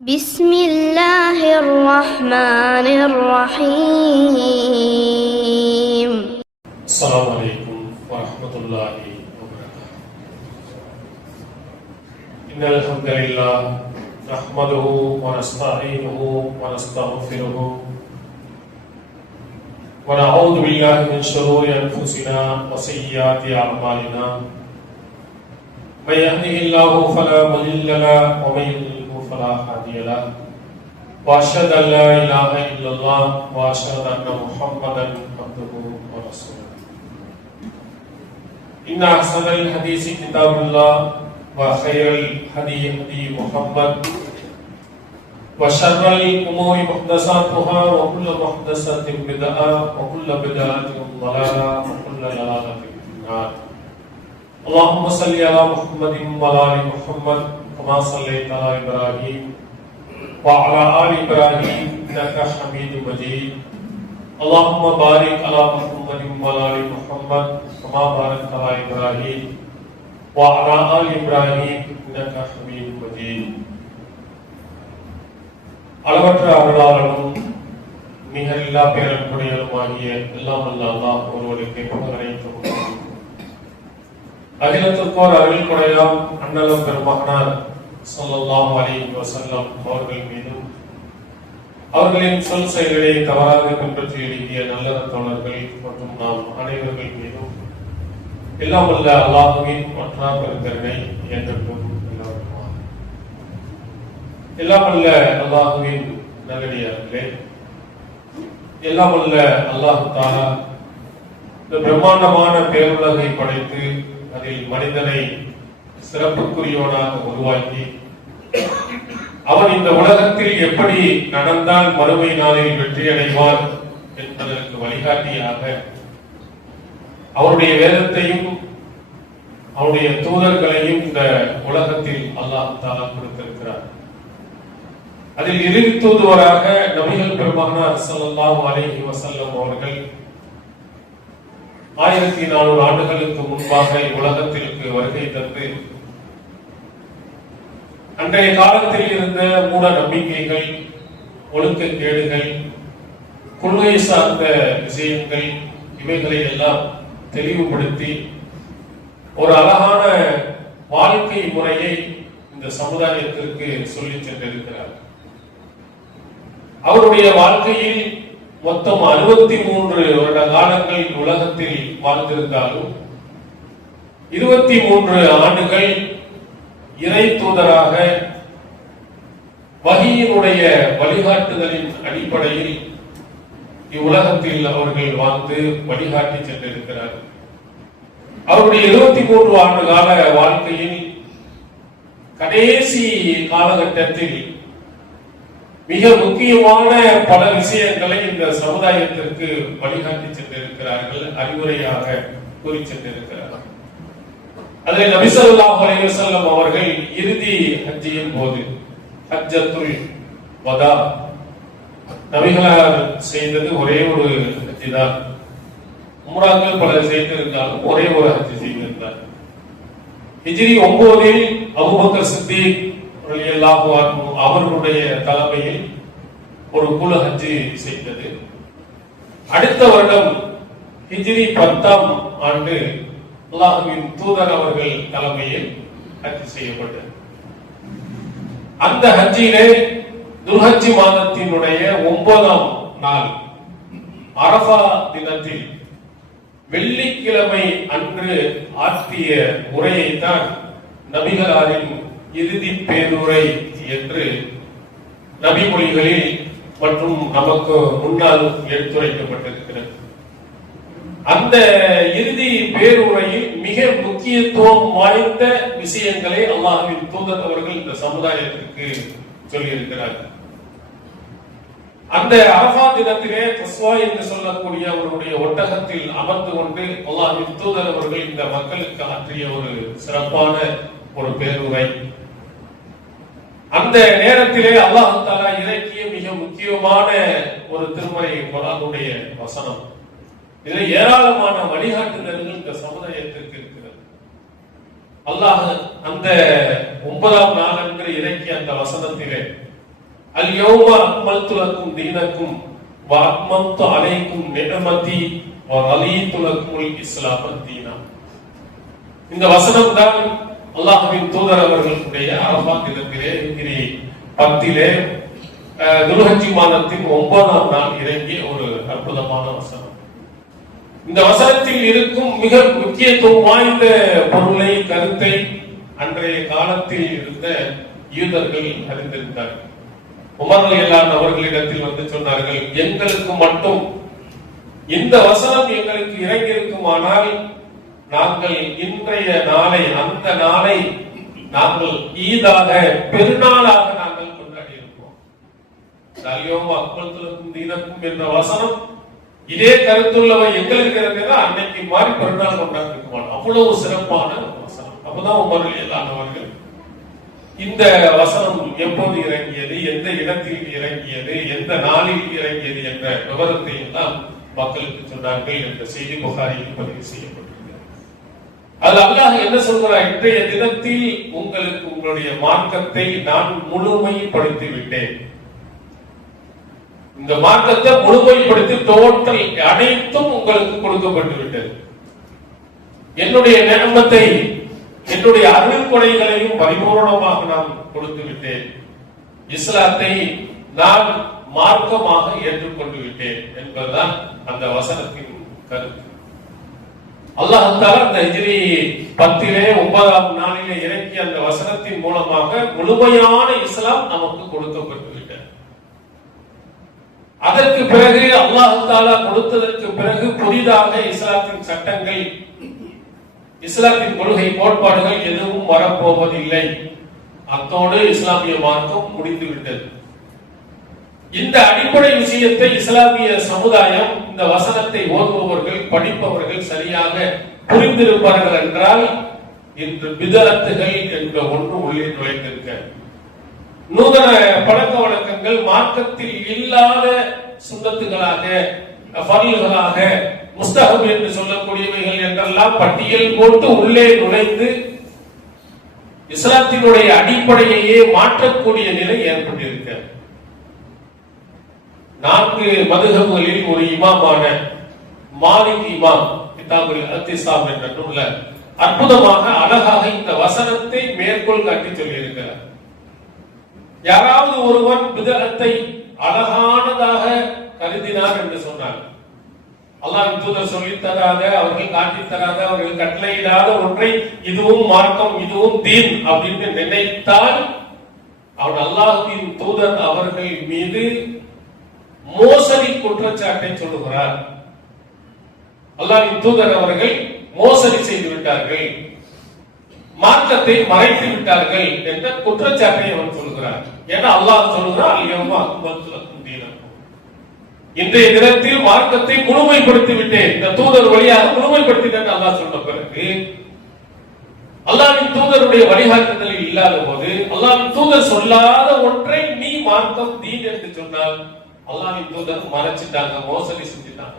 بسم الله الرحمن الرحيم. السلام عليكم ورحمة الله وبركاته. إن الحمد لله نحمده ونستعينه ونستغفره ونعوذ بالله من شرور أنفسنا وسيئات أعمالنا. من يهده الله فلا مضل له ومن يضلل فلا هادي له. وأشهد أن لا إله إلا الله وأشهد أن محمدا عبده ورسوله. إن أحسن الحديث كتاب الله وخير الهدي هدي محمد وشر الأمور محدثاتها وكل محدثة بدعة وكل بدعة ضلالة وكل ضلالة في النار. اللهم صل على محمد وعلى آل محمد كما صليت على إبراهيم وعلى آل إبراهيم إنك حميد مجيد. اللهم بارك على محمد وعلى آل محمد كما باركت على إبراهيم وعلى آل إبراهيم إنك حميد مجيد. அளவற்ற அருளாளனும் நிகரில்லா பேரன்புடையனுமாகிய எல்லாம் வல்ல அல்லாஹ் ஒருவனுக்கே புகழ் அனைத்தும். அகிலத்திற்கோர் அருள் கொடையாம் அண்ணலம் பெருமகனார் ஸல்லல்லாஹு அலைஹி வஸல்லம் அவர்கள் மீதும் அவர்களின் சொல் செயல்களை தவறாக பின்பற்றி எழுதிய நல்ல தோழர்கள் மற்றும் நாம் அனைவர்கள் மீதும் எல்லாம் வல்ல அல்லாஹ்வின் ஒற்றா பெருங்கருணை என்றென்றும் நிலவட்டுமாக. எல்லாம் வல்ல அல்லாஹ்வின் நல்லடியார்களே, எல்லாம் வல்ல அல்லாஹ் தஆலா இந்த பிரம்மாண்டமான பேருலகை படைத்து அதில் மனிதனை சிறப்புக்குரியவனாக உருவாக்கி அவன் இந்த உலகத்தில் எப்படி நடந்தால் மறுமை நாளில் வெற்றி அடைவார் என்பதற்கு வழிகாட்டியாக அவருடைய வேதத்தையும் அவருடைய தூதர்களையும் இந்த உலகத்தில் அல்லாஹ் தஆலா கொடுத்திருக்கிறார். அதில் இறுதி தூதுவராக நபிகள் பெருமகனார் ஸல்லல்லாஹு அலைஹி வஸல்லம் அவர்கள் 1400 ஆண்டுகளுக்கு முன்பாக உலகத்திற்கு வருகை தந்து அன்றைய காலத்தில் இருந்த மூட நம்பிக்கைகள், ஒழுக்கக்கேடுகள், கொள்கை சார்ந்த விஷயங்கள் இவைகளை எல்லாம் தெளிவுபடுத்தி ஒரு அழகான வாழ்க்கை முறையை இந்த சமுதாயத்திற்கு சொல்லிச் சென்றிருக்கிறார். அவருடைய வாழ்க்கையில் மொத்தம் 63 வருட காலங்கள் உலகத்தில் வாழ்ந்திருந்தாலும் 23 ஆண்டுகள் இறை தூதராக வஹீயினுடைய வழிகாட்டுதலின் அடிப்படையில் இவ்வுலகத்தில் அவர்கள் வாழ்ந்து வழிகாட்டி சென்றிருக்கிறார். அவருடைய 23 ஆண்டு கால வாழ்க்கையில் கடைசி காலகட்டத்தில் மிக முக்கியமான பல விஷயங்களை இந்த சமுதாயத்திற்கு வழிகாட்டி சென்றிருக்கிறார்கள், அறிவுரையாக கூறி சென்றிருக்கிறார்கள். அதில் நபி ஸல்லல்லாஹு அலைஹி வஸல்லம் அவர்கள் இறுதி ஹஜ்ஜின் போது ஹஜ்ஜத்துல் வதா நபிகளார் செய்தது ஒரே ஒரு ஹஜ்ஜி தான். உம்ராக்கள் பல செய்திருந்தாலும் ஒரே ஒரு ஹஜ்ஜி செய்திருந்தார். ஹிஜ்ரி 9 அபூபக்கர் சித்திக் ரலியல்லாஹு அன்ஹு அவர்களுடைய தலைமையில் ஒரு குழு ஹஜ்ஜி செய்தது. அடுத்த வருடம் ஹிஜ்ரி 10ஆம் ஆண்டு அல்லாஹ்வின் தூதர் அவர்கள் தலைமையில் ஹஜ் செய்யப்பட்டது. அந்த ஹஜ்ஜிலே துல்ஹஜ் மாதத்தினுடைய 9ஆம் நாள் அரஃபா தினத்தில் வெள்ளிக்கிழமை அன்று ஆற்றிய உரையைத்தான் நபிகளாரின் இறுதி பேருரை என்று நபிமொழிகளில் மற்றும் நமக்கு முன்னால் எடுத்துரைக்கப்பட்டிருக்கிறது. அந்த இறுதி பேருரையில் மிக முக்கியத்துவம் வாய்ந்த விஷயங்களை அல்லாஹ்வின் தூதர் அவர்கள் இந்த சமுதாயத்திற்கு சொல்லியிருக்கிறார்கள். அந்த அரஃபா தினத்திலே தஸ்வா என்று சொல்லக்கூடிய அவருடைய ஒட்டகத்தில் அமர்ந்து கொண்டு அல்லாஹ்வின் தூதர் அவர்கள் இந்த மக்களுக்கு ஆற்றிய ஒரு சிறப்பான ஒரு பேருரை. அந்த நேரத்திலே அல்லாஹ் தஆலா இறக்கிய மிக முக்கியமான ஒரு திருமறை குர்ஆனுடைய வசனம். இதில் ஏராளமான வழிகாட்டுதல்கள் இந்த சமுதாயத்திற்கு இருக்கிறது. அல்லாஹ் அந்த 9ஆம் நாள் அன்று இறக்கிய அந்த வசனத்திலே அல்-யௌம அக்மல்து லக்கும் தீனக்கும் வ அத்மம்து அலைக்கும் நிஅமதி வ ரலீது லக்குமுல் இஸ்லாம தீனா. இந்த வசனம் தான் அல்லாஹ்வின் தூதர் அவர்களுடைய அரஃபா தினத்திலே ஹிஜ்ரி 10 துல்ஹஜ் மாதத்தின் 9ஆம் நாள் இறங்கிய ஒரு அற்புதமான வசனம். இந்த வசனத்தில் இருக்கும் மிக முக்கியத்துவம் வாய்ந்த பொருளை, கருத்தை அன்றைய காலத்தில் இருந்த யூதர்கள் அறிந்திருந்தார்கள். உமர் ரலியல்லாஹு அவர்களிடத்தில் வந்து சொன்னார்கள், எங்களுக்கு மட்டும் இந்த வசனம் எங்களுக்கு இறங்கியிருக்குமானால் நாங்கள் இன்றைய நாளை, அந்த நாளை நாங்கள் ஈதாக, பெருநாளாக நாங்கள் கொண்டாடி இருப்போம். அல்-யௌம அக்மல்து லக்கும் தீனக்கும் என்ற வசனம் இதே கருத்துள்ளவை எங்களுக்கு இருக்கிறதா அன்னைக்கு மாதிரி பெருநாள் கொண்டாடி இருக்குமாம். அவ்வளவு சிறப்பான வசனம். அப்பதான் உமர் ரலியல்லாஹு அவர்கள் இந்த வசனம் எப்போது இறங்கியது, எந்த இடத்தில் இறங்கியது, எந்த நாளில் இறங்கியது என்ற விவரத்தை எல்லாம் மக்களுக்கு சொன்னார்கள் என்ற செய்தி புகாரியில் பதிவு செய்யப்பட்டிருக்கிறது. அது அல்லாஹ் என்ன சொல்கிறார்? இன்றைய தினத்தில் உங்களுக்கு உங்களுடைய மார்க்கத்தை நான் முழுமைப்படுத்தி விட்டேன். இந்த மார்க்கத்தை முழுமைப்படுத்தி டோட்டல் அனைத்தும் உங்களுக்கு கொடுக்கப்பட்டு விட்டது. என்னுடைய நியமத்தை, என்னுடைய அருள் கொடைகளையும் பரிபூர்ணமாக நான் கொடுத்து விட்டேன். இஸ்லாத்தை நான் மார்க்கமாக ஏற்றுக்கொண்டு விட்டேன் என்பதுதான் அந்த வசனத்தின் கருத்து. அல்லாஹ் தஆலா அந்த ஹிஜ்ரி 10 9ஆம் நாளிலே இறக்கிய அந்த வசனத்தின் மூலமாக முழுமையான இஸ்லாம் நமக்கு கொடுக்கப்பட்டு விட்டது. அதற்கு பிறகு அல்லாஹ் தஆலா கொடுத்ததற்கு பிறகு புதிதாக இஸ்லாத்தின் சட்டங்கள், இஸ்லாத்தின் கொள்கை, கோட்பாடுகள் எதுவும் வரப்போவதில்லை. அத்தோடு இஸ்லாமிய மார்க்கம் முடிந்துவிட்டது. இந்த அடிப்படை விஷயத்தை இஸ்லாமிய சமுதாயம், இந்த வசனத்தை ஓதுபவர்கள், படிப்பவர்கள் சரியாக புரிந்திருப்பார்கள் என்றால் இன்று பிதஅத்துகள் என்ற ஒன்று உள்ளே நுழைந்திருக்க, நூதன பழக்க வழக்கங்கள், மார்க்கத்தில் இல்லாத சுன்னத்துகளாக, ஃபர்லுகளாக, முஸ்தஹப் என்று சொல்லக்கூடியவைகள் என்றெல்லாம் பட்டியல் போட்டு உள்ளே நுழைந்து இஸ்லாத்தினுடைய அடிப்படையையே மாற்றக்கூடிய நிலை ஏற்பட்டிருக்கிறது. 4 மதுஹப்களில் ஒரு இமாமான மாலிக் இமாம் கிதாபுல் அத்திசாம் என்ற நூல்ல அற்புதமாக அழகாக இந்த வசனத்தை மேற்கோள் காட்டி சொல்லியிருக்கிறார். யாராவது ஒருவன் பிதஅத்தை அழகானதாக கருதினார் என்று சொன்னார், அல்லாஹ்வின் தூதர் சொல்லித் தராத, அவர்கள் காட்டித் தராத, அவர்கள் கட்டளையிடாத ஒன்றை இதுவும் மார்க்கம், இதுவும் தீன் அப்படின்னு நினைத்தால் அவன் அல்லாஹ்வின் தூதர் அவர்கள் மீது மோசடி குற்றச்சாட்டை சொல்லுகிறார். அல்லாஹ்வின் தூதர் அவர்கள் மோசடி செய்து விட்டார்கள், மார்க்கத்தை மறைத்து விட்டார்கள் என்ற குற்றச்சாட்டை அவன் சொல்கிறார். ஏன்னா அல்லாஹ் சொல்லுகிறார், அல்-யௌம அக்மல்து லக்கும் தீனக்கும், இன்றைய தினத்தில் மார்க்கத்தை முழுமைப்படுத்தி விட்டேன், இந்த தூதர் வழியாக முழுமைப்படுத்திட்டேன் அல்லாஹ் சொன்ன பிறகு அல்லாஹ்வின் தூதருடைய வழிகாட்டுதலில் இல்லாத போது, அல்லாஹ்வின் தூதர் சொல்லாத ஒன்றை நீ மார்க்கம் தீன் என்று சொன்னால் அல்லாஹ்வின் தூதர் மறைச்சிட்டாங்க, மோசடி செஞ்சிட்டாங்க.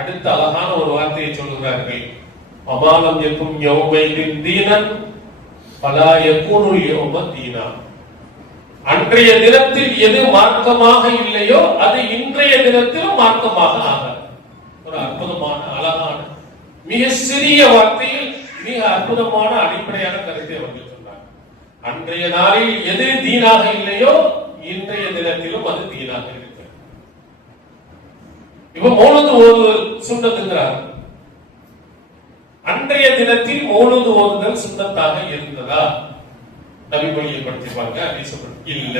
அடுத்த அழகான ஒரு வார்த்தையை சொல்லுகிறார்கள், அமாலம் யகும் யௌமைதின் தீனன் ஃபலா யகூனுல் யௌம தீனா. அன்றைய தினத்தில் எது மார்க்கமாக இல்லையோ அது இன்றைய தினத்திலும் மார்க்கமாக ஆகாது. ஒரு அற்புதமான அழகான மிக சிறிய வார்த்தையில் மிக அற்புதமான அடிப்படையான கருத்தை அவர்கள் சொன்னார். அன்றைய நாளில் எது தீனாக இல்லையோ இன்றைய தினத்திலும் அது தீனாக இருக்கிறது. இப்ப மௌலூது ஓதுதல் சுன்னத்துங்கிறார். அன்றைய தினத்தில் மௌலூது ஓதுதல் சுன்னத்தாக இருந்ததா? நபி வழியை படிச்சிருப்பாங்க, இல்ல.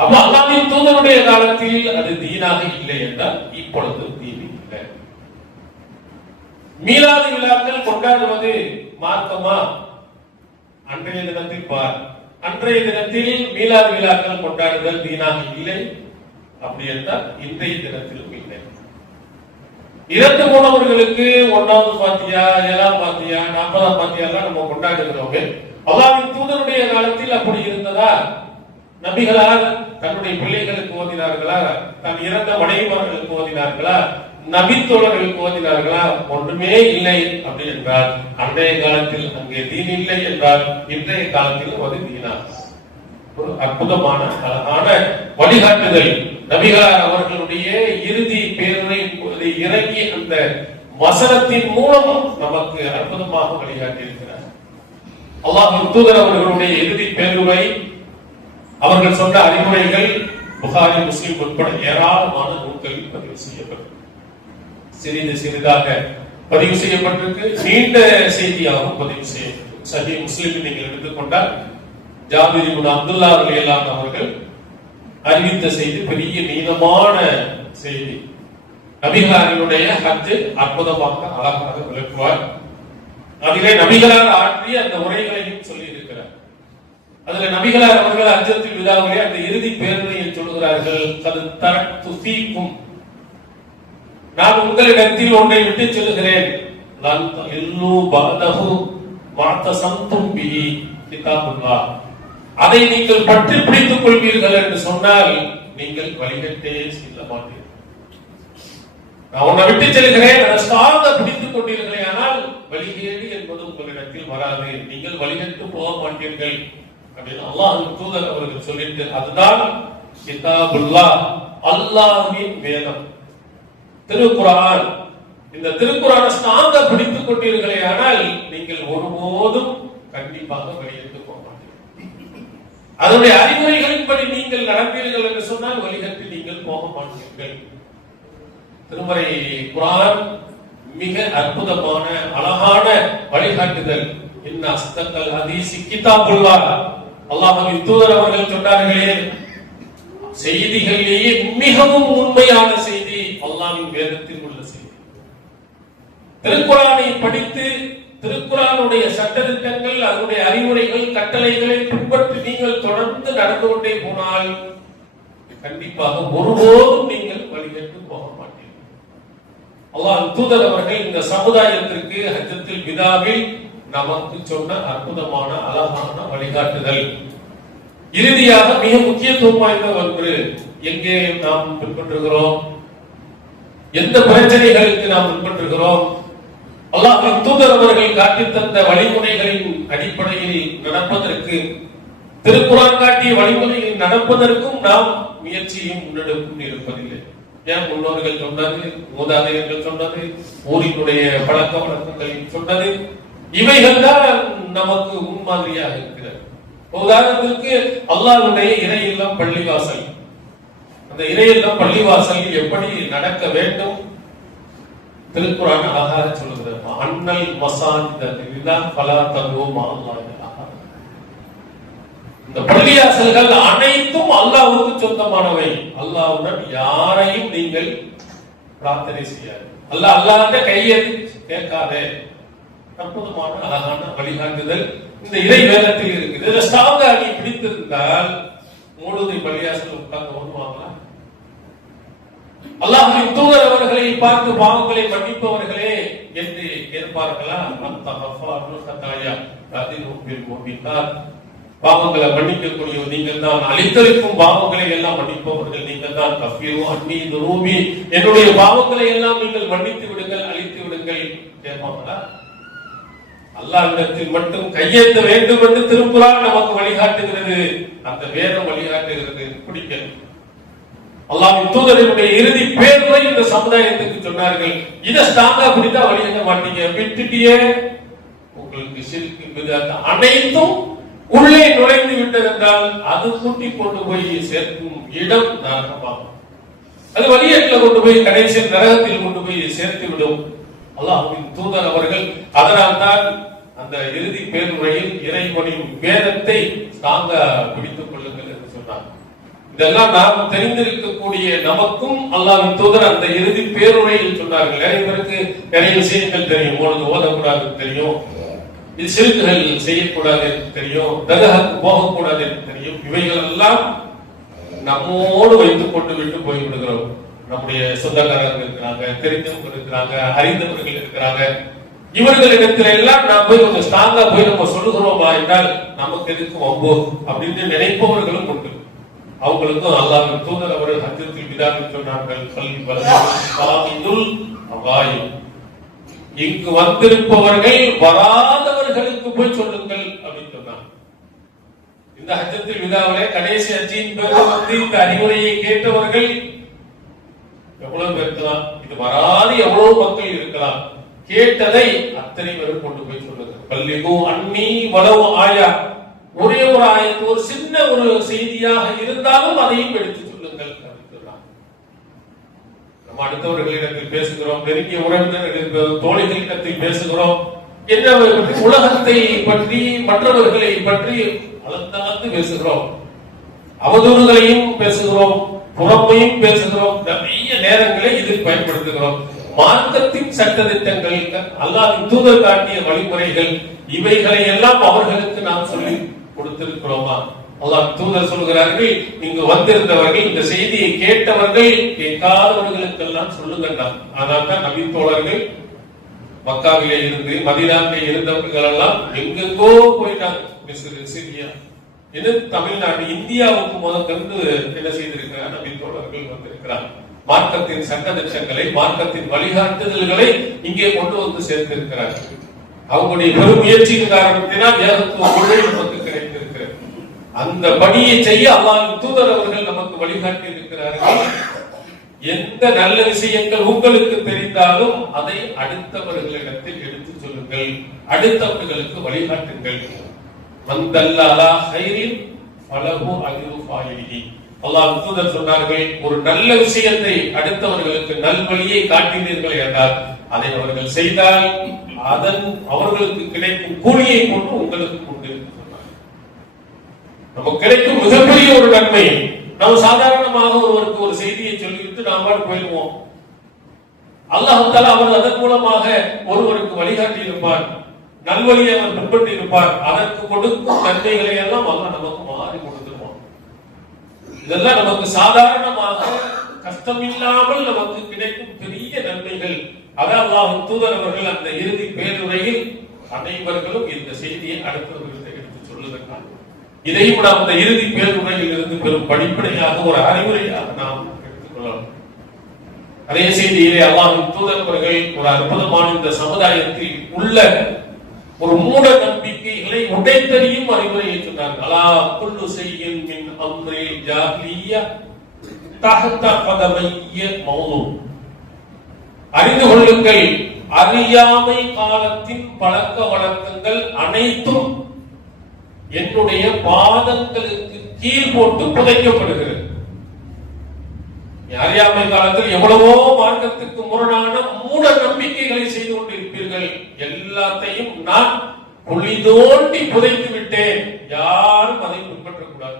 அப்ப அல்லாஹ்வின் தூதருடைய காலத்தில் அது தீனாக இல்லை என்றால் இப்பொழுது தீன் இல்லை. மீலாது விழாக்கள் கொண்டாடுவது மார்க்கமா? அன்றைய தினத்தில் பார், அன்றைய தினத்தில் மீலாது விழாக்கள் கொண்டாடுதல் தீனாக இல்லை. அப்படி என்றால் இன்றைய தினத்திலும் இல்லை. இறந்து போனவர்களுக்கு 1வது பாத்தியா, 7ஆம் பாத்தியா, 40ஆம் பாத்தியா நம்ம கொண்டாடுகிறோமே, அல்லாஹ்வின் தூதருடைய காலத்தில் அப்படி இருந்ததா? நபிகளார் தன்னுடைய பிள்ளைகளுக்கு ஓதினார்களா? தன் இறந்த மனைவிமார்களுக்கு ஓதினார்களா? நபித்தோழர்களுக்கு ஓதினார்களா? ஒன்றுமே இல்லை. அப்படி என்றால் அன்றைய காலத்தில் அங்கே தீன் இல்லை என்றால் இன்றைய காலத்தில் அது தீனா. ஒரு அற்புதமான அழகான வழிகாட்டுதல். நபிகளார் அவர்களுடைய இறுதி பேருரை இறங்கி அந்த வசனத்தின் மூலம் நமக்கு அற்புதமாக வழிகாட்டி இருக்கிறார். அல்லாஹ்வின் தூதர் அவர்களுடைய இறுதி பேருரை, அவர்கள் சொன்ன அறிவுரைகள் புகாரி, முஸ்லிம் உட்பட ஏராளமான நூல்களில் பதிவு செய்யப்பட்டது. சிறிது சிறிதாக பதிவு செய்யப்பட்டிருக்கு, நீண்ட செய்தியாகவும் பதிவு செய்யப்பட்டது. சஹீஹ் முஸ்லிம் நீங்கள் எடுத்துக்கொண்டால் ஜாபிர் இப்னு அப்துல்லா ரலியல்லாஹு அவர்கள் அறிவித்த செய்தி பெரிய நீளமான செய்தி. நபிகளாரினுடைய ஹஜ் அற்புதமாக அழகாக விளக்குவார். அதிலே நபிகளார் ஆற்றிய அந்த உரைகளையும் சொல்லி இருக்கிறார். அதுல நபிகளார் அவர்கள் ஹஜ்ஜத்துல் விதாவிலே அந்த இறுதி பேருரையில் சொல்கிறார்கள், கது தரக்து ஃபீக்கும், நான் உங்களிடத்தில் ஒன்றை விட்டு சொல்லுகிறேன், லன் தல்லு பஅதஹு வஅதஸம்தும் பிஹி கிதாபுல்லாஹ், அதை நீங்கள் பற்றி பிடித்துக் கொள்வீர்கள் என்று சொன்னால் நீங்கள் வழிகட்டே செல்ல மாட்டீர்கள். நான் உன்னை விட்டு செல்கிறேன், அதை சார்ந்த பிடித்துக் கொண்டீர்களே, ஆனால் வழிகேடு என்பது உங்களிடத்தில் வராது, நீங்கள் வழிகட்டு போக மாட்டீர்கள் அப்படின்னு அல்லாஹ்வின் தூதர் அவர்கள் சொல்லிட்டு, அதுதான் கிதாபுல்லாஹ், அல்லாஹ்வின் வேதம், திருக்குர்ஆன். இந்த திருக்குர்ஆனை சார்ந்த பிடித்துக் கொண்டீர்களே, ஆனால் நீங்கள் ஒருபோதும் கண்டிப்பாக வழிகட்டு போக மாட்டீர்கள். அதனுடைய அறிவுரைகளின்படி நீங்கள் நடப்பீர்கள் என்று சொன்னால் வழிகட்டு நீங்கள் போக மாட்டீர்கள். திருமறை குர்ஆன் மிக அற்புதமான அழகான வழிகாட்டுதல். இன்ன அஸ்தகல் ஹதீஸி கிதாபுல்லாஹ், அல்லாஹ்வின் தூதர் அவர்கள் சொன்னார்களே, செய்திகளிலேயே மிகவும் உண்மையான செய்தி அல்லாஹ்வின் வேதத்தில் உள்ள செய்தி. திருக்குர்ஆனை படித்து திருக்குர்ஆனுடைய சட்டதிட்டங்கள், அதனுடைய அறிவுரைகள், கட்டளைகளை பின்பற்றி நீங்கள் தொடர்ந்து நடந்து கொண்டே போனால் கண்டிப்பாக ஒருபோதும் நீங்கள் வழிகட்டு போக மாட்டீர்கள். அல்லாஹ்வின் தூதர் அவர்கள் இந்த சமுதாயத்திற்கு ஹஜ்ஜத்துல் விதாவில் நமக்கு சொன்ன அற்புதமான அழகான வழிகாட்டுதல். இறுதியாக மிக முக்கியத்துவம் வாய்ந்த ஒன்று, எங்கே நாம் பின்பற்றுகிறோம், எந்த பிரச்சனைகளுக்கு நாம் பின்பற்றுகிறோம், அல்லாஹ்வின் தூதர் அவர்கள் காட்டித் தந்த வழிமுறைகளின் அடிப்படையில் நடப்பதற்கு, திருக்குர்ஆன் காட்டிய வழிமுறையில் நடப்பதற்கும் நாம் முயற்சியும் முன்னெடுப்பும் இருப்பதில்லை. ஏன் முன்னோர்கள் சொன்னது, மூதாதையர்கள் சொன்னது, ஊரினுடைய பழக்க வழக்கங்களில் சொன்னது, இவைகள் தான் நமக்கு முன்மாதிரியாக இருக்கிறது. உதாரணத்திற்கு அல்லாஹ்வுடைய இறை இல்லம் பள்ளிவாசல், அந்த இறை இல்லம் பள்ளிவாசல் எப்படி நடக்க வேண்டும் திருக்குர்ஆன் அழகாக சொல்லுகிறது. அன்னல் மசாஜித லில்லாஹ் ஃபலா ததுஉ மஅல்லாஹி அஹத். இந்த பள்ளிவாசல்கள் அனைத்தும் அல்லாஹ்வுக்கு சொந்தமானவை. அல்லாஹ்வுடன் யாரையும் நீங்கள் பிரார்த்தனை செய்யாது. அல்லாஹ்ட்ட கையேந்தி கேட்காதே. அற்புதமான அழகான வழிகாட்டுதல் இந்த இறை வேதத்தில் இருக்குது. இதை ஸ்ட்ராங்கா நீ பிடித்திருந்தால் முழுதை பள்ளிவாசல் உட்கார்ந்து ஓடுவாங்களா? அல்லாஹ்வின் தூதர் அவர்களை பார்த்து பாவங்களை மன்னிப்பவர்களே என்று கேட்பார்களா? பாவங்களை மன்னிக்கக்கூடிய நீங்கள் தான், அழித்தளிக்கும் பாவங்களை எல்லாம் மன்னிப்பவர்கள் நீங்கள் தான். கஃபீரு அன்னி துனூபி, என்னுடைய பாவங்களை எல்லாம் நீங்கள் மன்னித்து விடுங்கள், அழித்து விடுங்கள் கேட்பாங்களா? அல்லாஹ்விடத்தில் மட்டும் கையேற்ற வேண்டும் என்று திருக்குர்ஆன் நமக்கு வழிகாட்டுகிறது, அந்த வேதம் வழிகாட்டுகிறது. பிடிக்க அல்லாஹ்வின் தூதரினுடைய இறுதி பேருரை இந்த சமுதாயத்துக்கு சொன்னார்கள். இதை ஸ்ட்ராங்கா பிடித்தா வழியாக மாட்டீங்க. விட்டுட்டியே உங்களுக்கு ஷிர்க் பித்அத் அனைத்தும் உள்ளே நுழைந்து விட்டது என்றால் அது கூட்டி கொண்டு போய் சேர்க்கும் இடம் நரகமாகும். அது வழியேட்டில் கொண்டு போய் கடைசியில் நரகத்தில் கொண்டு போய் சேர்த்து விடும். அல்லாஹ்வின் தூதர் அவர்கள் அதனால் தான் அந்த இறுதி பேருரையில் இறைவனின் வேதத்தை ஸ்ட்ராங்கா பிடித்துக் கொள்ளுங்கள் என்று சொன்னார். இதெல்லாம் நாம் தெரிந்திருக்கக்கூடிய நமக்கும் அல்லாஹ்வின் தூதர் அந்த இறுதி பேருரையில் சொன்னார்கள். நிறைய பேருக்கு நிறைய விஷயங்கள் தெரியும், உனக்கு ஓதக்கூடாது தெரியும், இது ஷிர்க்குகள் செய்யக்கூடாது தெரியும், தர்காவுக்கு போகக்கூடாது தெரியும். இவைகள் எல்லாம் நம்மோடு வைத்துக் கொண்டு விட்டு போய் விடுகிறோம். நம்முடைய சொந்தக்காரர்கள் இருக்கிறாங்க, தெரிந்தவர்கள் இருக்கிறாங்க, அறிந்தவர்கள் இருக்கிறாங்க. இவர்களிடத்துல எல்லாம் நாம் போய் கொஞ்சம் ஸ்ட்ராங்கா போய் நம்ம சொல்லுகிறோமா என்றால் நமக்கு எதுக்கு வம்போ அப்படின்னு நினைப்பவர்களும் உண்டு. அவங்களுக்கும் அல்லாஹ்வின் தூதர் அவர்கள் ஹஜ்ஜத்துல் விதாவில் சொன்னார்கள், இங்கு வந்திருப்பவர்கள் வராதவர்களுக்கு போய் சொல்லுங்கள் அப்படின்னு சொன்னாங்க. இந்த ஹஜ்ஜத்துல் விதாவிலே கடைசி ஹஜ்ஜின் பிறகு வந்து இந்த அறிவுரையை கேட்டவர்கள் எவ்வளவு பேர் இருக்கலாம், இது வராது எவ்வளவு மக்கள் இருக்கலாம். கேட்டதை அத்தனை பேரும் கொண்டு போய் சொல்லுங்க. பல்லிகு அன்னி வலவு ஆயா, ஒரே ஒரு ஆயத்து, ஒரு சின்ன ஒரு செய்தியாக இருந்தாலும் அதையும் எடுத்து சொல்லுங்கள். நம்ம அடுத்தவர்களிடத்தில் பேசுகிறோம், நெருங்கிய உறவினர்கள் தோழிகளிடத்தில் பேசுகிறோம், என்ன உலகத்தை பற்றி மற்றவர்களை பற்றி அளந்து பேசுகிறோம், அவதூறுகளையும் பேசுகிறோம், புறமையும் பேசுகிறோம். நிறைய நேரங்களை இதில் பயன்படுத்துகிறோம். மார்க்கத்தின் சட்டதிட்டங்கள், அல்லாஹ்வின் தூதர் காட்டிய வழிமுறைகள், இவைகளை எல்லாம் அவர்களுக்கு நாம் சொல்லி கொடுத்திருக்கிறோமா? அல்லாஹ் தூதர் சொல்கிறார்கள், இங்கு வந்திருந்தவர்கள், இந்த செய்தியை கேட்டவர்கள், கேட்காதவர்களுக்கெல்லாம் சொல்லுங்கள். ஆனால் தான் நபி தோழர்கள் மக்காவிலே இருந்து மதீனாவிலே இருந்தவர்கள் எல்லாம் எங்கெங்கோ போயிட்டாங்க. மிஸ்ர், சிரியா, இது தமிழ்நாடு, இந்தியாவுக்கு முதற்கொண்டு என்ன செய்திருக்கிறார்? நபி தோழர்கள் வந்திருக்கிறார். மார்க்கத்தின் சட்டதிட்டங்களை, மார்க்கத்தின் வழிகாட்டுதல்களை இங்கே கொண்டு வந்து சேர்த்திருக்கிறார்கள். அவங்களுடைய பெரும் முயற்சியின் காரணத்தினால் ஏகத்துவ கொள்கை நமக்கு கிடைத்திருக்கிறது. அந்த பணியை செய்ய அல்லாஹ்வின் தூதர் அவர்கள் நமக்கு வழிகாட்டி இருக்கிறார்கள். எந்த நல்ல விஷயங்கள் உங்களுக்கு தெரிந்தாலும் அதை அடுத்தவர்களிடத்தில் எடுத்து சொல்லுங்கள், அடுத்தவர்களுக்கு வழிகாட்டுங்கள். மந்தல்ல அலா ஹைரின் ஃபலஹு அஜ்ரு ஃபாயிலிஹி. அல்லாஹ்வின் தூதர் சொன்னார்கள், ஒரு நல்ல விஷயத்தை அடுத்தவர்களுக்கு நல்வழியை காட்டினீர்கள் என்றால் அதை அவர்கள் செய்தால் அதன் அவர்களுக்கு கிடைக்கும் கூலியை கொண்டு உங்களுக்கு உண்டு. நமக்கு கிடைக்கும் மிகப்பெரிய ஒரு நன்மை, நாம் சாதாரணமாக ஒருவருக்கு ஒரு செய்தியை சொல்லிவிட்டு நாம் போயிடுவோம். அல்லாஹ் தஆலா அவர் அதன் மூலமாக ஒருவருக்கு வழிகாட்டி இருப்பார், நல்வழியை அவர் பின்பற்றி இருப்பார். அதற்கு கொடுக்கும் நன்மைகளை எல்லாம் அல்லாஹ் நமக்கு மாறி கொடுத்துருவான். இதெல்லாம் நமக்கு சாதாரணமாக கஷ்டமில்லாமல் நமக்கு கிடைக்கும் பெரிய நன்மைகள். அதான் அல்லாஹ்வின் தூதர் அவர்கள் அந்த இறுதி பேருரையில் அனைவர்களும் இந்த செய்தியை அடுத்தவர்களுக்கு எடுத்து சொல்லுகிறார்கள். இதையும் நாம் இந்த இறுதி பேருரையில் இருந்து பெரும் படிப்படையாக ஒரு அறிவுரையாக நாம் எடுத்துக்கொள்ளலாம். அதே செய்தியிலே அல்லாஹ்வின் தூதர் அவர்கள் ஒரு அற்புதமான இந்த சமுதாயத்தில் உள்ள ஒரு மூட நம்பிக்கைகளை உடைத்தறியும் அறிவுரையை சொன்னார்கள். அலா குல்லு ஷைஇன் மின் அம்ரி ஜாஹிலிய்யா தஹ்த கதமைய மௌலூ. அறிந்து கொள்ளுங்கள், அறியாமை காலத்தின் பழக்க வழக்கங்கள் அனைத்தும் என்னுடைய பாதங்களுக்கு கீழ் போட்டு புதைக்கப்படுகிறது. அறியாமை காலத்தில் எவ்வளவோ மார்க்கத்துக்கு முரணான மூட நம்பிக்கைகளை செய்து கொண்டிருப்பீர்கள். எல்லாத்தையும் நான் குழி தோண்டி புதைத்து விட்டேன், யாரும் அதை பின்பற்றக்கூடாது.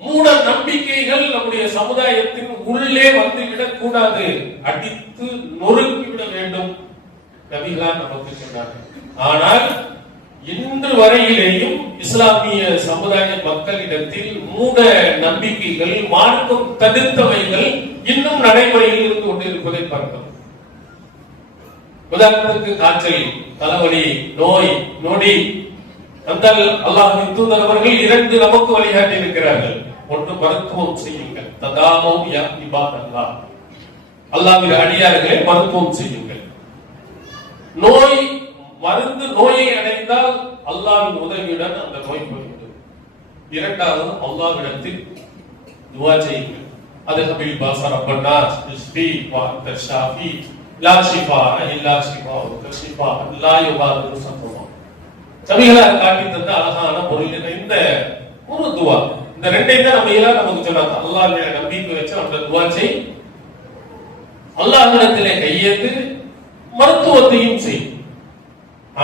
மூட நம்பிக்கைகள் நம்முடைய சமுதாயத்தின் உள்ளே வந்துவிடக் கூடாது, அடித்து நொறுக்கிவிட வேண்டும் நபிகளார் நமக்கு சொன்னார்கள். ஆனால் இன்று வரையிலேயும் இஸ்லாமிய சமுதாய மக்களிடத்தில் மூட நம்பிக்கைகள், மார்க்கம் தடுத்தவைகள் இன்னும் நடைமுறையில் இருந்து கொண்டிருப்பதை பார்க்கிறோம். உதாரணத்துக்கு காய்ச்சல், தலைவலி, நோய் நொடி, அந்த அல்லாஹ்வின் தூதர் அவர்கள் இரண்டு நமக்கு வழிகாட்டி இருக்கிறார்கள். ஒன்று மருத்துவம் செய்யுங்கள், ததாவும் யா இபாதல்லாஹ், அல்லாஹ்வின் அடியார்களே மருத்துவம் செய்யுங்கள். நோய் மருந்து நோயை அடைந்தால் அல்லாஹ்வின் உதவியுடன் அந்த நோய் போய்விடும். இரண்டாவது அல்லாஹ்விடத்தில் துஆ செய்யுங்கள். அதுஹபில் பாஸ ரப்பனா இஸ்பி வ அன்த ஷாஃபி லா ஷிஃபா இல்லா ஷிஃபாஉக ஷிஃபா லா யுகாதிரு ஸகமா. நபிகளார் காட்டி தந்த அழகான பொருள் இந்த ஒரு துஆ. இந்த ரெண்டையும் தான் நம்ம எல்லாம் நமக்கு சொன்னாங்க. அல்லாஹ்வின் நம்பிக்கை வச்சு அந்த துஆ செய், அல்லாஹ்விடத்திலே கையேந்து மருத்துவத்தையும் செய்.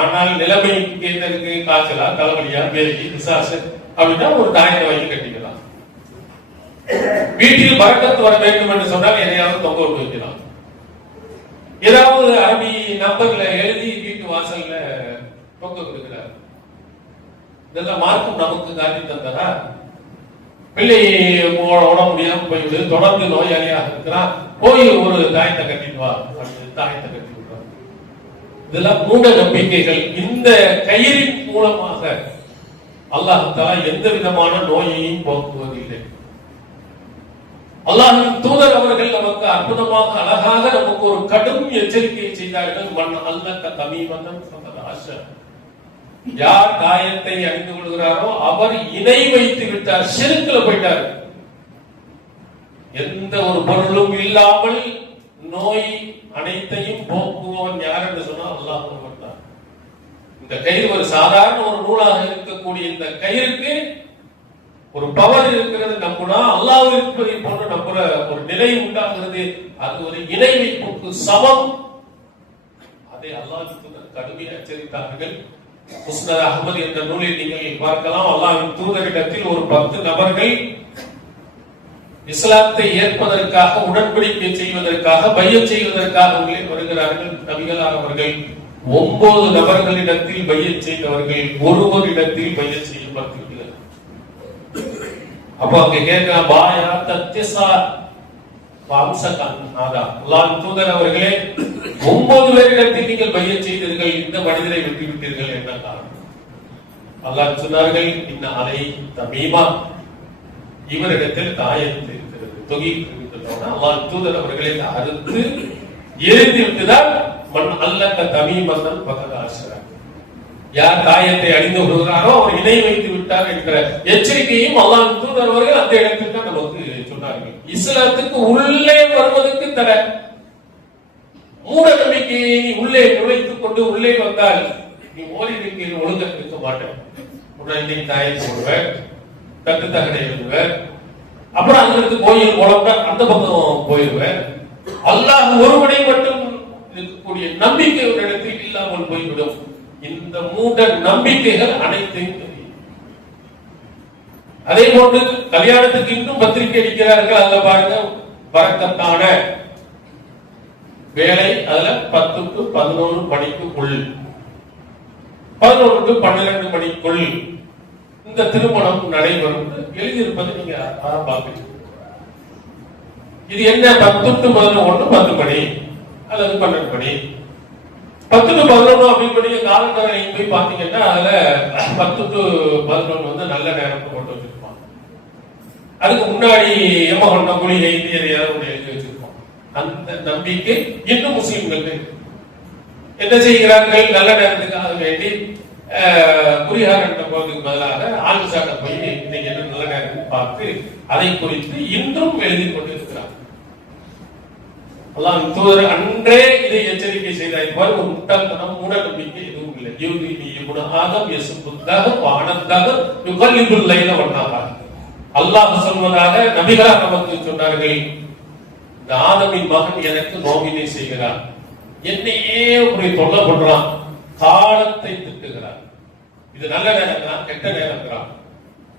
ஆனால் நிலைமை கேட்டதுக்கு காய்ச்சலா, தலைவலியா, பேசி, பிசாசு அப்படின்னா ஒரு தாயத்தை வாங்கி கட்டிக்கலாம். வீட்டில் பரக்கத்து வர வேண்டும் என்று சொன்னால் எதையாவது தொங்க விட்டு வைக்கலாம். ஏதாவது அரபி நம்பர்ல எழுதி வீட்டு வாசல்ல தொங்க கொடுக்கிறார். இதெல்லாம் மார்க்கம் நமக்கு காட்டி தந்ததா? பிள்ளை உட முடியாம போயிட்டு தொடர்ந்து நோயாளியாக இருக்கிறான், போய் ஒரு தாயத்தை கட்டிட்டு வா, தாயத்தை கட்டி விடுறான். இதெல்லாம் மூட நம்பிக்கைகள். இந்த கயிறின் மூலமாக அல்லாஹ் தஆலா எந்த விதமான நோயையும் போக்குவதில்லை. அல்லாஹ்வின் தூதர் அவர்கள் நமக்கு அற்புதமாக அழகாக நமக்கு ஒரு கடும் எச்சரிக்கை செய்தார்கள். மன் அல்லக தமீமத்தன் ஃபகத் ஆஷா. யார் தாயத்தை அணிந்து கொள்கிறாரோ அவர் இணை வைத்து விட்டார், ஷிர்க்ல போயிட்டார். எந்த ஒரு பொருளும் இல்லாமல் நோய் அனைத்தையும் போக்குவன் யார் என்று சொன்னால் அல்லாஹ் மட்டும்தான். இந்த கயிறு ஒரு சாதாரண ஒரு நூலாக இருக்கக்கூடிய இந்த கயிறுக்கு ஒரு பவர் இருக்கிறது. நம்புனா அல்லாஹ் இருப்பதை போன்று நம்புற ஒரு நிலை உண்டாகிறது. அது ஒரு இணை வைப்புக்கு சமம். அதை அல்லாஹ் கடுமையாக எச்சரித்தார்கள். முஸ்னத் அஹ்மத் என்ற நூலில் நீங்கள் பார்க்கலாம். அல்லாஹ்வின் தூதரிடத்தில் ஒரு 10 நபர்கள் இஸ்லாத்தை ஏற்பதற்காக, உடன்படிக்கை செய்வதற்காக, பையத் செய்வதற்காக வருகிறார்கள். நபிகளார் அவர்கள் 9 நபர்களிடத்தில் பையத் செய்தவர்கள், ஒருவரிடத்தில் பையத் செய்யப்பட்டிருக்கிறது. அப்ப அங்க கேட்கிற பாயா தத்திசா அல்லாஹ்வின் தூதர் அவர்களே, 9 பேரிடத்தில் நீங்கள் பையத் செய்தீர்கள், இந்த மனிதரை விட்டு விட்டீர்கள், என்ன காரணம்? அல்லாஹ் சொன்னார்கள், இன்ன அலை தமீமா, இவரிடத்தில் தாயத்து இருக்கிறது, தொகை இருக்கிறது. அல்லாஹ் தூதர் அவர்களை அறுத்து எரிந்து விட்டுதான் மண் அல்லக்க தமீமன் பகதாசரா, யார் தாயத்தை அணிந்து கொள்கிறாரோ அவர் இணை வைத்து விட்டார் என்ற எச்சரிக்கையும் அல்லாஹ் தூதர் அவர்கள் அந்த இடத்தில் தான் நமக்கு சொன்னார்கள். இஸ்லாத்துக்கு உள்ளே வருவதற்கு தர மூட நம்பிக்கையை நீ உள்ளே நுழைத்துக் கொண்டு உள்ளே வந்தால் நீ ஓரிடத்தில் ஒழுங்க இருக்க மாட்டேன். உடனே தாயத்தை விடுவேன், தட்டு தகடை எழுதுவேன், அப்புறம் அங்கிருந்து கோயில் குழம்ப அந்த பக்கம் போயிடுவேன். அல்லாஹ் ஒருவனை மட்டும் இருக்கக்கூடிய நம்பிக்கை ஒரு இடத்தில் இல்லாமல் போய்விடும். இந்த மூட நம்பிக்கைகள் அனைத்தையும் அதே போன்று கல்யாணத்துக்கு இன்னும் பத்திரிகை அடிக்கிறார்கள். அதுல பாருங்க, பறக்கத்தான வேலை, அதுல 10 to 11 மணிக்குள், 11 to 12 மணிக்குள் இந்த திருமணம் நடைபெறும் எழுதியிருப்பது நீங்க பார்ப்பீங்க. இது என்ன? 10 to 11, 10 மணி அல்லது 12 மணி, 10 to 11 அப்படின்னு காலண்டரை போய் பாத்தீங்கன்னா அதுல 10 to 11 வந்து நல்ல நேரம் போட்டு வச்சிருப்பான். அதுக்கு முன்னாடி எமகொண்ட குளிகை எதையாவது எழுதி வச்சிருப்போம். அந்த நம்பிக்கை இன்னும் முஸ்லிம்கள் என்ன செய்கிறார்கள்? நல்ல நேரத்துக்காக வேண்டி குறிகாரன் போவதுக்கு பதிலாக ஆல்சாட்ட போய் இன்னைக்கு என்ன நல்ல நேரம் பார்த்து அதை குறித்து இன்றும் எழுதி கொண்டிருக்கிறார். அல்லாஹ் தூதர் அன்றே இதை எச்சரிக்கை செய்தார். ஒரு முட்டாள்தனம், மூட நம்பிக்கை எதுவும் இல்லை. அல்லாஹ் சொல்வதாக நபிகளார் நமக்கு சொன்னார்கள், ஆதமின் மகன் எனக்கு நோவினை செய்கிறார், என்னையே ஒரு தொல்லை பண்றான், காலத்தை திட்டுகிறார். இது நல்ல நேரம் தான், கெட்ட நேரம் தான்.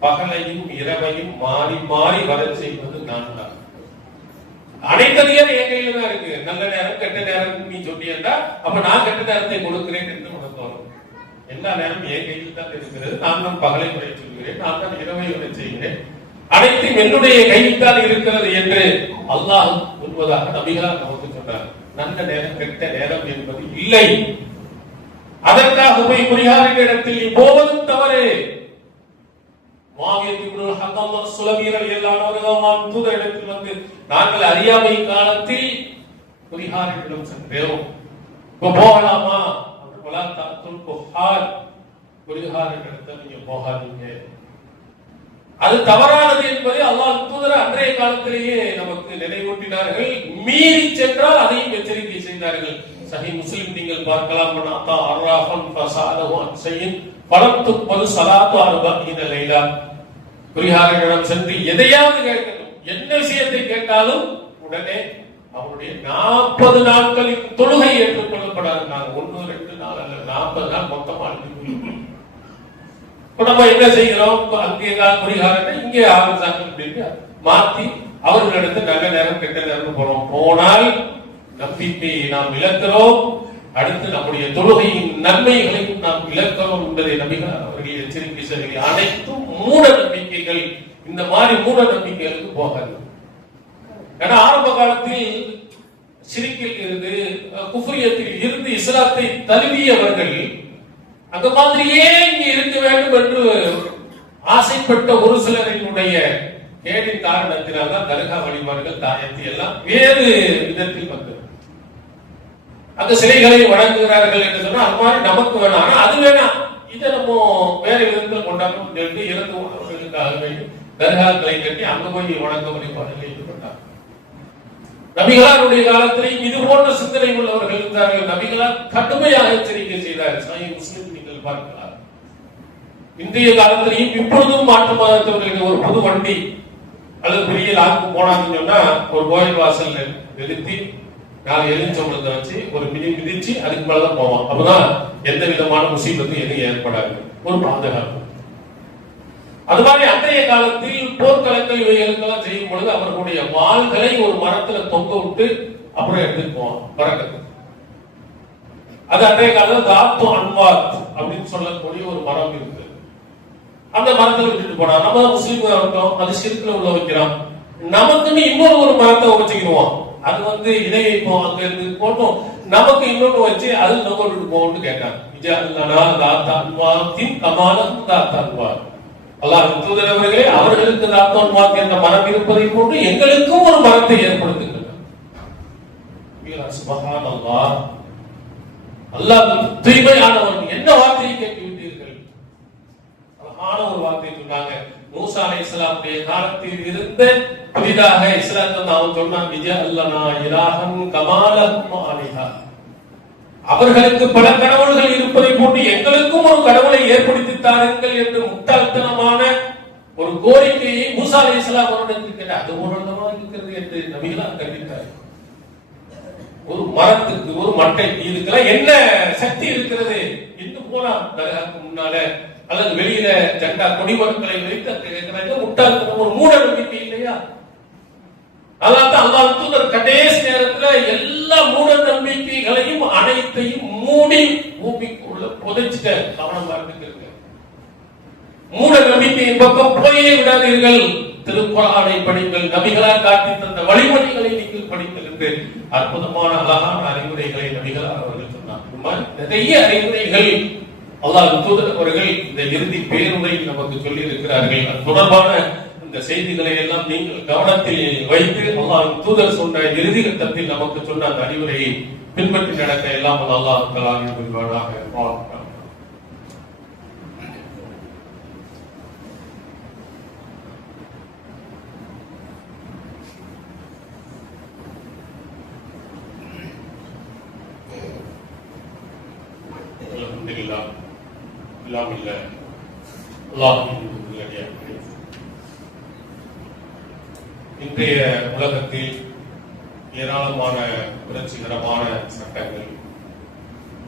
பகலையும் இரவையும் மாறி மாறி வர செய்வது நான் தான். அனைத்ததையும் என் கையில தான் இருக்கு. நல்ல நேரம் கெட்ட நேரம் நீ சொன்னீங்கன்னா அப்ப நான் கெட்ட நேரத்தை கொடுக்கிறேன் என்று உனக்கு வரும். எல்லா நேரம் என் கையில் தான் இருக்கிறது. நான் தான் பகலை உரை சொல்கிறேன், நான் தான் இரவை உரை செய்கிறேன், அனைத்தும் என்னுடைய கையில் தான் இருக்கிறது என்று அல்லாஹ் சொல்வதாக நபிகளார் நமக்கு சொன்னார். நல்ல நேரம் கெட்ட நேரம் என்பது இல்லை. அதற்காக போய் குறிகாரின் இடத்தில் நீ போவதும் தவறு. தூதரிடத்தில் வந்து நாங்கள் அறியாமை காலத்தில் குறிகாரிடம் சென்றோம், போகலாமா? குறிகாரிடத்தில் நீங்க போகாதீங்க, அது தவறானது என்பதை அல்லாஹ் தூதர் அன்றைய காலத்திலேயே நமக்கு நினைவூட்டினார்கள். மீறி சென்றால் அதையும் எச்சரிக்கை செய்தார்கள். சஹி முஸ்லிம் நீங்கள் பார்க்கலாம். குறிகாரிடம் சென்று எதையாவது கேட்கணும், என்ன விஷயத்தை கேட்டாலும் உடனே அவருடைய 40 நாட்களின் தொழுகை ஏற்றுக்கொள்ளப்படாது. நாங்கள் 1 2 நாள் அல்ல, 40 நாள் மொத்தமா நம்ம என்ன செய்கிறோம்? அங்கே குறிகாரன் இங்கே ஆரம்பிச்சாங்க மாத்தி அவர்களிடத்து நல்ல நேரம் கெட்ட நேரம் போறோம். போனால் நம்பிக்கையை நாம் இழக்கிறோம், அடுத்து நம்முடைய தொழுகையின் நன்மைகளையும் நாம் இழக்கிறோம் என்பதை நபிகள் அவர்கள் எச்சரிக்கை செய்ய. அனைத்தும் மூட நம்பிக்கைகள். இந்த மாதிரி மூட நம்பிக்கைகளுக்கு போகாது. ஏன்னா ஆரம்ப காலத்தில் சிரிக்கில் இருந்து, குஃப்ரியத்தில் இருந்து இஸ்லாத்தை தழுவியவர்கள் அந்த மாதிரியே இங்கே இருக்க வேண்டும் என்று ஆசைப்பட்ட ஒரு சிலரினுடைய கேடின் காரணத்தினால்தான் தர்கா வழிபாடுகள், தாயத்தை எல்லாம் வேறு விதத்தில் வந்தது. அந்த சிலைகளை வணங்குகிறார்கள் என்று சொன்னா அது மாதிரி நமக்கு வேணாம். ஆனா அது வேணாம், இதை நம்ம வேற விதத்துல கொண்டாடணும் சொல்லிட்டு இறந்து உணவுகளுக்காக வேண்டி தர்காக்களை கட்டி அங்க போய் வணக்க வழிபாடுகளை ஈடுபட்டார். நபிகளாருடைய காலத்திலேயும் இது போன்ற சிந்தனை உள்ளவர்கள் இருந்தார்கள். நபிகளார் கடுமையாக எச்சரிக்கை செய்தார். சாய் முஸ்லிம் நீங்கள் பார்க்கலாம். இன்றைய காலத்திலையும் இப்பொழுதும் மாற்று மதத்தவர்களுக்கு ஒரு புது வண்டி அல்லது பெரிய லாக்கு போனாங்கன்னு சொன்னா ஒரு கோயில் வாசல்ல நிறுத்தி 4 எலுமிச்சம்பழத்தை வச்சு ஒரு மிதிச்சு அதுக்கு மேலதான் போவான். அப்பதான் எந்த விதமான முசீபத்தும் எதுவும் ஏற்படாது, ஒரு பாதுகாப்பு. அது மாதிரி அன்றைய காலத்தில் போர்க்களங்கள் இவைகளுக்கெல்லாம் செய்யும் பொழுது அவர்களுடைய வாள்களை ஒரு மரத்துல தொங்க விட்டு அப்புறம் எடுத்துட்டு போவான் பறக்கத்து. அது அன்றைய காலத்தில் தாத்து அன்வாத் அப்படின்னு சொல்லக்கூடிய ஒரு மரம் இருக்கு. அந்த மரத்தை விட்டுட்டு போனா நம்ம முஸ்லீம் இருக்கோம், அது சிறுக்குல உள்ள வைக்கிறோம். நமக்குன்னு இன்னொரு மரத்தை வச்சுக்கிடுவோம். அது இதை இப்போ அங்க இருந்து போட்டோம், நமக்கு இன்னொன்று வச்சு அது நம்ம விட்டு போகணும்னு கேட்டாங்க. தூதரவர்களே, அவர்களுக்கு தாத்தோன்வாத் என்ற மரம் இருப்பதை போன்று எங்களுக்கும் ஒரு மரத்தை ஏற்படுத்துங்கள். அல்லாஹ் தூய்மையானவன். என்ன வார்த்தையை கேட்டுவிட்டீர்கள்? அழகான ஒரு வார்த்தை சொன்னாங்க. மூசா அலைஹிஸ்ஸலாமுடைய காலத்தில் இருந்த புதிதாக இஸ்லாத்தை நாம் சொன்னான், விஜஅல்லனா இலாஹன் கமாலஹும் ஆலிஹா. அவர்களுக்கு பல கடவுள்கள் இருப்பதை போன்று எங்களுக்கும் ஒரு கடவுளை ஏற்படுத்தி தாருங்கள் என்று முட்டாள்தனமான ஒரு கோரிக்கையை மூசா அலைஹிஸ்ஸலாம் அவர்களுக்கு கேட்டார். அது உன்னதமாக இருக்கிறது என்று நபிகளார் கண்டித்தார். ஒரு மரத்துக்கு ஒரு மட்டை இதுக்கெல்லாம் என்ன சக்தி இருக்கிறது? இன்னும் போனா தர்காவுக்கு முன்னால அல்லது வெளியில ஜெண்டா கொடிமரங்களை வைத்து முட்டாள்தனம், ஒரு மூட நம்பிக்கை இல்லையா? அல்லாஹ் அல்லாஹ் தூதர் கடைசி நேரத்துல எல்லா மூட நம்பிக்கைகளையும் அனைத்தையும் மூடி பூமிக்குள்ள புதைச்சிட்ட. கவனமா இருந்துங்க, மூட நம்பிக்கையின் பக்கம் போயே விடாதீர்கள். திருக்குர்ஆனை படிங்கள், நபிகளார் காட்டி தந்த வழிமுறைகளை நீங்கள் படிங்கள் என்று அற்புதமான அழகான அறிவுரைகளை நபிகளார் அவர்கள் சொன்னார். நிறைய அறிவுரைகள் அல்லாஹ் தூதர் அவர்கள் இந்த இறுதி பேருரையில் நமக்கு சொல்லி இருக்கிறார்கள். அது தொடர்பான இந்த செய்திகளை எல்லாம் நீங்கள் கவனத்தில் வைத்து அல்லாஹ் தூதர் சொன்ன இறுதி கட்டத்தில் நமக்கு சொன்ன அந்த அறிவுரையை பின்பற்றி நடக்க எல்லாம் அல்லாஹ் தஆலா புரிவானாக. இன்றைய உலகத்தில் ஏராளமான புரட்சிகரமான சட்டங்கள்,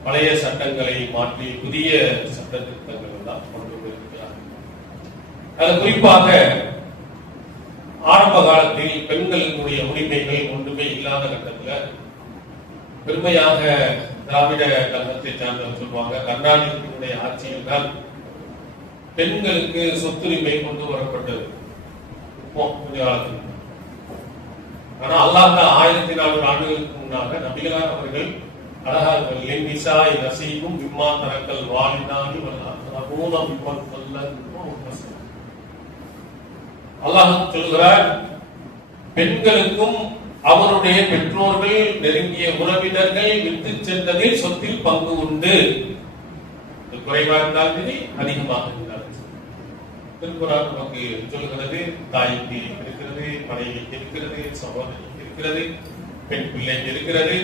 பழைய சட்டங்களை மாற்றி புதிய சட்ட திட்டங்கள் தான் கொண்டு வந்திருக்கிறார். அது குறிப்பாக ஆரம்ப காலத்தில் பெண்களுடைய உரிமைகள் ஒன்றுமே இல்லாத கட்டத்தில் பெருமையாக திராவிட கழகத்தை சார்ந்தவர் சொல்வாங்க, கருணாநிதியினுடைய ஆட்சியில் தான் பெண்களுக்கு சொத்துரிமை கொண்டு வரப்பட்டது. ஆனா அல்லாஹ் 1400 ஆண்டுகளுக்கு முன்னாக நபிகளார் அவர்கள் அழகாக நசீபும் விம்மா தரக்கல் வாலிதானி அல்லாஹ் சொல்கிறார், பெண்களுக்கும் அவருடைய பெற்றோர்கள் நெருங்கிய உறவினர்கள் விட்டு சென்றதில் சொத்தில் பங்கு உண்டு. குறைவாக இருந்தாலும் சரி, அதிகமாக இருந்தாலும் சரி. திருக்குர்ஆன் நமக்கு சொல்கிறது, தாய்க்கு இருக்கிறது, மனைவிக்கு இருக்கிறது, சகோதரிக்கு இருக்கிறது, பெண் பிள்ளைக்கு இருக்கிறது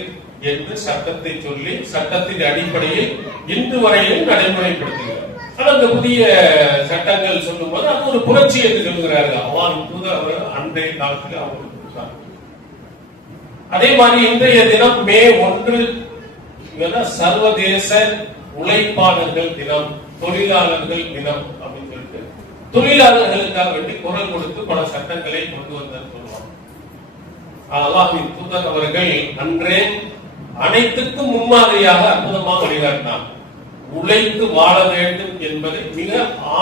என்று சட்டத்தை சொல்லி சட்டத்தின் அடிப்படையில் இன்று வரையிலும் நடைமுறைப்படுத்துகிறார். ஆனால் அந்த புதிய சட்டங்கள் சொல்லும் போது அது ஒரு புரட்சி என்று சொல்கிறார்கள். அவர்கள் அன்றைய காலத்தில் அவர்கள். அதே மாதிரி இன்றைய தினம் மே 1 சர்வதேச உழைப்பாளர்கள் தினம், தொழிலாளர்கள் தினம் அப்படின்னு சொல்லிட்டு தொழிலாளர்களுக்காக வேண்டி குரல் கொடுத்து பல சட்டங்களை கொண்டு வந்தார் சொல்லுவாங்க. அல்லாஹ்வின் தூதர் அவர்கள் அன்றே அனைத்துக்கும் முன்மாதிரியாக அற்புதமாக வழிகாட்டினார். உழைத்து வாழ வேண்டும் என்பதை மிக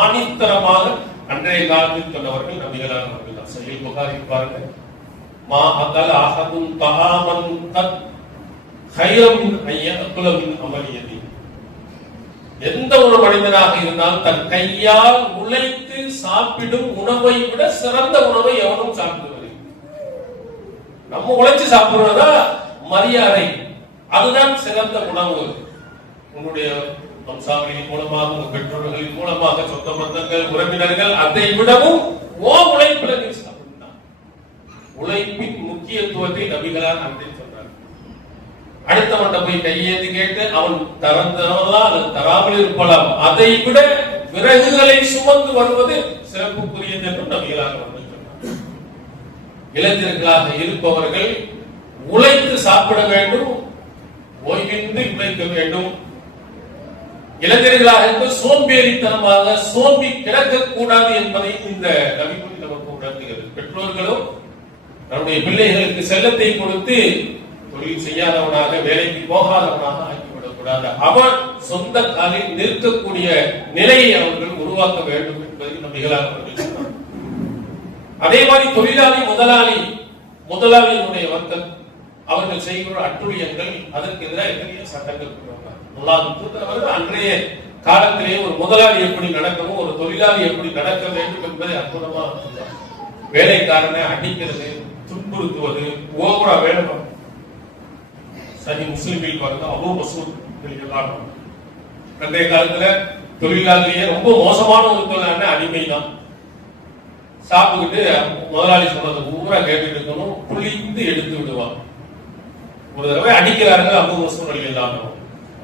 ஆணித்தரமாக அன்றைய காலத்தில் சொன்னவர்கள் நபிகளார் அவர்கள் தான். சஹீஹ் புகாரி பாருங்க, மா அகல அஹதுன் தஆமன் கத் கைரம் மின் அய்யகுல மின் அமலியதி. எந்த ஒரு மனிதனாக இருந்தாலும் தன் கையால் உழைத்து சாப்பிடும் உணவை விட சிறந்த உணவை எவனும் சாப்பிடுவது. நம்ம உழைச்சு சாப்பிடுறதா மரியாதை, அதுதான் சிறந்த உணவு. உன்னுடைய வம்சாவளியின் மூலமாக, உங்க பெற்றோர்களின் மூலமாக, சொந்த பந்தங்கள், உறவினர்கள், அதை விடவும் ஓ உழைப்புல நீ சாப்பிட்டான். உழைப்பின் முக்கியத்துவத்தை நபிகளார் அன்றே சொன்னார். அடுத்தவன்கிட்ட போய் கையேந்து கேட்டு அவன் தரந்தவனா அல்லது தராமல் இருப்பலாம், அதை விட விறகுகளை சுமந்து வருவது சிறப்புக்குரியது என்று நபிகளார் வந்து சொன்னார். இளைஞர்களாக இருப்பவர்கள் உழைத்து சாப்பிட வேண்டும், ஓய்வின்றி உழைக்க வேண்டும். இளைஞர்களாக இருந்து சோம்பேறித்தனமாக சோம்பி கிடக்கக்கூடாது என்பதை இந்த நபிமொழி நமக்கு உணர்த்துகிறது. பெற்றோர்களும் நம்முடைய பிள்ளைகளுக்கு செல்லத்தை கொடுத்து தொழில் செய்யாதவனாக, வேலைக்கு போகாதவனாக ஆக்கிவிடக்கூடாது. அவன் சொந்த காலில் நிற்கக்கூடிய நிலையை அவர்கள் உருவாக்க வேண்டும் என்பதை நபிகளார் அவர்கள் சொன்னார். அதே மாதிரி தொழிலாளி, முதலாளியினுடைய வர்க்கம், அவர்கள் செய்கிற அட்டுழியங்கள், அதற்கு எதிராக எத்தனையோ சட்டங்கள் கொண்டுவந்தார். அன்றைய காலத்திலேயே ஒரு முதலாளி எப்படி நடக்கணும், ஒரு தொழிலாளி எப்படி நடக்க வேண்டும் என்பதை அற்புதமா சொன்னார். வேலைக்காரனை அடிக்கிறது, துன்புறுத்துவது, ஓவரா வேலை சரி முஸ்லிமில் பாருங்க அபூ மசூத் அன்றைய காலத்துல தொழிலாளியே ரொம்ப மோசமான ஒரு தொழிலான அடிமை தான். சாப்பிட்டுக்கிட்டு முதலாளி சொன்னது ஊரா கேட்டுட்டு இருக்கணும், புளிந்து எடுத்து விடுவான். ஒரு தடவை அடிக்கிறார்கள் அபூ மசூத் ரலியல்லாஹு அன்ஹு.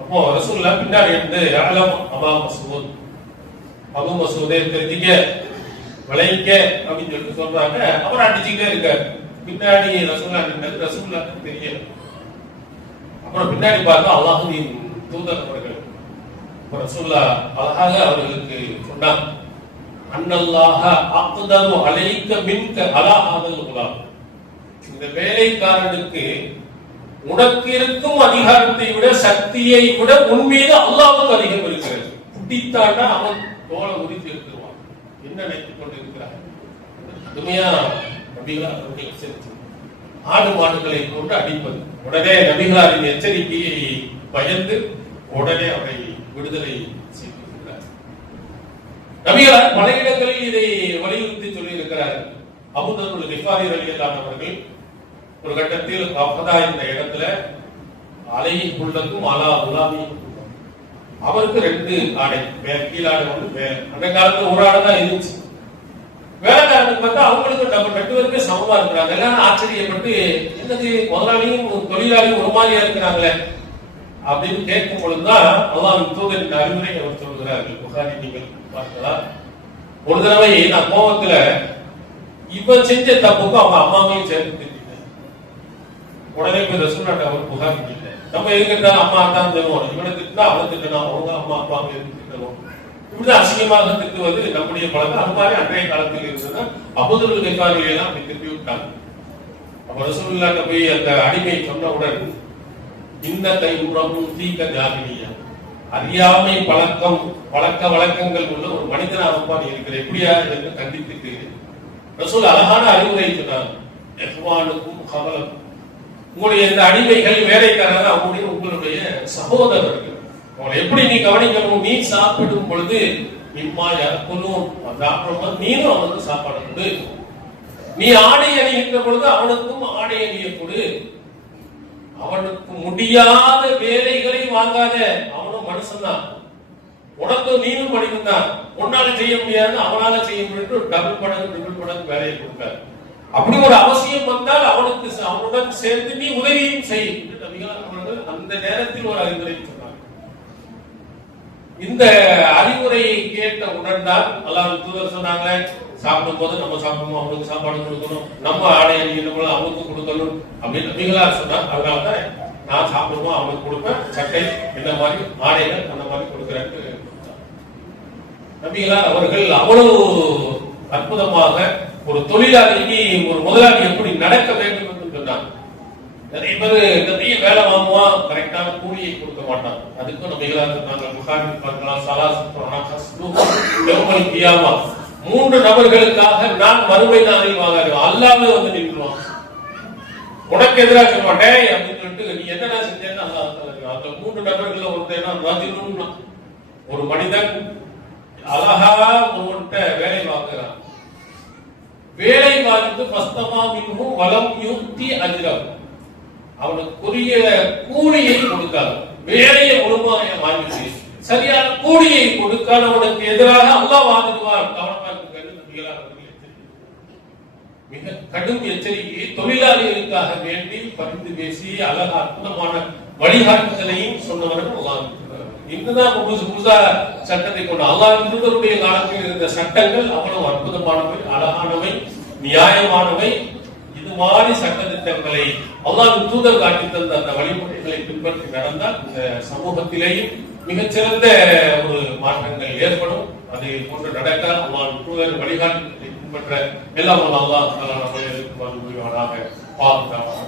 அப்போ ரசூலுல்லாஹ் பின்னாடி இருந்து அலம் அபா மசூத், அபூ மசூதே தெரிஞ்சிக்க விளைக்க அப்படின்னு சொல்லிட்டு சொல்றாங்க. அவர் அடிச்சுக்கிட்டே இருக்காரு. பின்னாடி ரசூலுல்லாஹ் நின்றது ரசூலுல்லாஹ்க்கு தெரியல. அப்புறம் பின்னாடி பார்த்தா அல்லாஹ்வின் தூதர் அவர்கள் ரசூலுல்லாஹ் அழகாக அவர்களுக்கு சொன்னார், அன்னல்லாஹ அக்தரு அலைக்க மின்க அலா ஹாதல் குலாம். இந்த வேலைக்காரனுக்கு உனக்கு இருக்கும் அதிகாரத்தை விட, சக்தியை விட உன் மீது அல்லாஹ்வுக்கு அதிகம் இருக்கிறது. புட்டித்தாண்டா அவன் தோலை உரித்து எடுத்துருவான். என்ன நினைத்துக் கொண்டிருக்கிறார்? கடுமையா நபிகளார் அவர்கள் எச்சரித்து, ஆடு மாடுகளை கொண்டு அடிப்பது. உடனே நபிகளாரின் எச்சரிக்கையை பயந்து உடனே அவரை விடுதலை செய்திருக்கிறார். நபிகளார் பல இடங்களில் இதை வலியுறுத்தி சொல்லி இருக்கிறார்கள். அபூ தர் கிஃபாரி ரலியல்லாஹு அவர்கள் ஒரு கட்டத்தில் அப்பதா இந்த இடத்துல அலை உள்ளக்கும் அலா உலாமி, அவருக்கு 2 ஆடை, கீழாடை ஒன்று மேல. அந்த காலத்துல ஒரு ஆடை தான் இருந்துச்சு. வேலைக்காரனுக்கு பார்த்தா அவங்களுக்கு நம்ம 2 பேருமே சமமா இருக்கிறாங்க. எல்லாரும் ஆச்சரியப்பட்டு, என்னது முதலாளியும் தொழிலாளியும் ஒரு மாதிரியா இருக்கிறாங்களே அப்படின்னு கேட்கும் பொழுதுதான் அல்லாஹ்வின் தூதரின் அறிவுரை அவர் சொல்கிறார்கள். புகாரி நீங்கள் பார்க்கலாம். ஒரு தடவை நான் கோபத்துல இவன் செஞ்ச தப்புக்கு அவங்க அம்மாவையும் சேர்த்து திட்டேன். உடனே போய் ரசூலுல்லாஹ் அவர் புகார் பண்ணிட்டேன். நம்ம எதுக்கிட்டா அம்மா தான் தருவோம், இவனை திட்டா அவனை திட்டணும், அவங்க அம்மா அப்பாவை திட்டணும். இப்படிதான் அசிங்கமாக திட்டுவது நம்முடைய பழக்கம். அது மாதிரி அன்றைய காலத்தில் இருந்ததுன்னா அபூ தர் கிஃபாரி எல்லாம் அப்படி திட்டி விட்டாங்க. அப்ப ரசூலுல்லாஹ் போய் அந்த அடிமை சொன்னவுடன், இன்ன கைமுறமும் தீக்க ஜாகிலியா, அறியாமை பழக்க வழக்கங்கள் உள்ள ஒரு மனிதனாகப்பா நீ இருக்கிற, எப்படியா என்று கண்டித்துட்டு ரசூல் அழகான அறிவுரை சொன்னார். எஹ்வானுக்கும் கவலம், உங்களுடைய இந்த அடிமைகள், வேலைக்காரர்கள் அவங்களுடைய உங்களுடைய சகோதரர்கள், அவங்களை எப்படி நீ கவனிக்கணும்? நீ சாப்பிடும் பொழுது மிம்மா யஅகுலூன், சாப்பிடும் நீனும் அவனுக்கு சாப்பாடு கொடு. நீ ஆடை அணிகின்ற பொழுது அவனுக்கும் ஆடை அணிய கொடு. அவனுக்கு முடியாத வேலைகளை வாங்காத, அவனும் மனுஷன்தான், உனக்கு நீனும் மனிதன் தான். உன்னால செய்ய முடியாது, அவனால செய்ய முடியும், டபுள் மடங்கு ட்ரிபிள் மடங்கு வேலையை கொடுத்தார். அப்படி ஒரு அவசியம் வந்தால் அவனுக்கு அவனுடன் சேர்ந்து நீ உதவியும் செய் என்று நபிகளார் அவர்கள் அந்த நேரத்தில் ஒரு அறிவுரை சொன்னார். இந்த அறிவுரையை கேட்ட உடன் தான் அல்லாஹ்வின் தூதர் சொன்னாங்க, சாப்பிடும் போது நம்ம சாப்பிடணும், அவனுக்கு சாப்பாடு கொடுக்கணும், நம்ம ஆடை அணிகிற போது அவனுக்கு கொடுக்கணும் அப்படின்னு நபிகளார் சொன்னார். அதனால்தான் நான் சாப்பிடுவோம் அவனுக்கு கொடுப்பேன், சட்டை இந்த மாதிரி ஆடைகள் அந்த மாதிரி கொடுக்கிறேன்னு நபிகளார் அவர்கள் அவ்வளவு அற்புதமாக ஒரு தொழிலாளிக்கு ஒரு முதலாளி எப்படி நடக்க வேண்டும் என்று சொன்னார். நிறைய பேர் நிறைய வேலை வாங்குவான், கரெக்டான கூலியை கொடுக்க மாட்டான். அதுக்கும் நபிகளார் சொன்னாங்க, புகாரி பார்க்கலாம், கியாமா 3 நபர்களுக்காக நான் மறுமை நாளில் வாங்காது, அல்லாஹ்வே வந்து நின்றுவான். உனக்கு எதிராக சொல்ல மாட்டேன் அப்படின்னு சொல்லிட்டு நீ என்னென்ன செஞ்சேன்னு அல்லாஹ் சொல்லுங்க. அந்த 3 நபர்கள் ஒருத்தர் ஒரு மனிதன் அழகா ஒருவன்ட்ட வேலை வாங்குறான். வேலை வாங்கிட்டு பஸ்தமா மின்ஹு வலம் யுக்தி அஜ்ரம், அவனுக்குரிய கூலியை கொடுக்காது, வேலையை முழுமையாக வாங்கிட்டு சரியான கூலியை கொடுக்காதவனுக்கு எதிராக அல்லாஹ் வாதிடுவார். கவனமா இருக்கு. மிக கடும் எச்சரிக்கையை தொழிலாளிகளுக்காக வேண்டி பரிந்து பேசி அழகா அற்புதமான வழிகாட்டுதலையும் சொன்னவர்கள் அல்லாஹ். இங்குதான் புதுசா சட்டத்தை கொண்டு அல்லாஹ் தூதருடைய காலத்தில் இருந்த சட்டங்கள் அவ்வளவு அற்புதமானவை, அழகானவை, நியாயமானவை. இது மாதிரி சட்ட திட்டங்களை அல்லாஹ் தூதர் காட்டி தந்த அந்த வழிமுறைகளை பின்பற்றி நடந்தால் இந்த சமூகத்திலேயும் மிகச்சிறந்த ஒரு மாற்றங்கள் ஏற்படும். அதை போன்று நடக்க அல்லாஹ் தூதர் வழிகாட்டுதலை பின்பற்ற எல்லாம் அல்லாஹ் நம்மை பாதுகாப்பாக